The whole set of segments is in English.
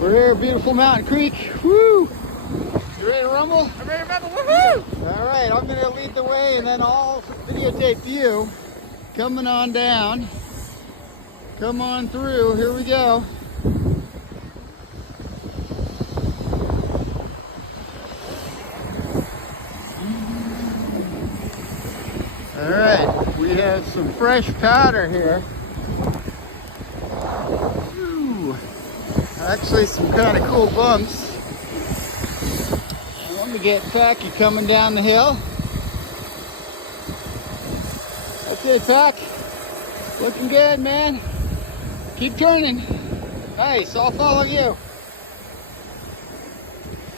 We're here at beautiful Mountain Creek. Woo! You ready to rumble? I'm ready to rumble. Woohoo! All right, I'm gonna lead the way and then I'll videotape you coming on down. Come on through, here we go. All right, we have some fresh powder here. Ooh, actually some kind of cool bumps. And let me get Packey coming down the hill. That's it, Pack. Looking good, man. Keep turning. Nice, I'll follow you.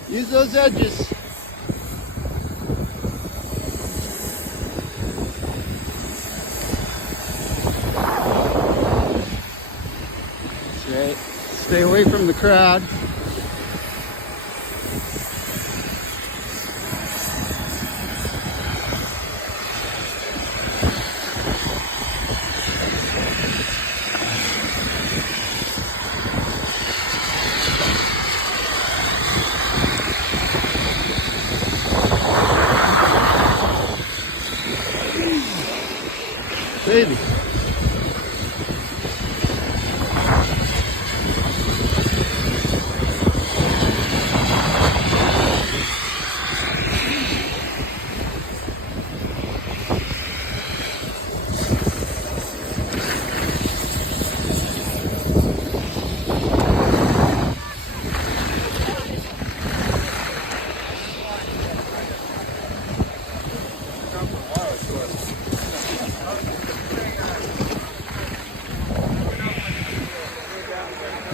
Use those edges. That's right. Stay away from the crowd. Baby.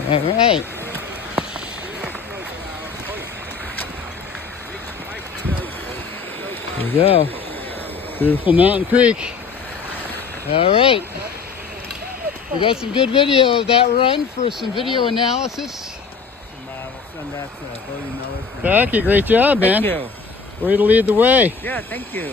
All right. There we go. Beautiful Mountain Creek. All right. We got some good video of that run for some video analysis. We'll send that to Brody Miller. Packey, great job, man. Thank you. Way to lead the way. Yeah, thank you.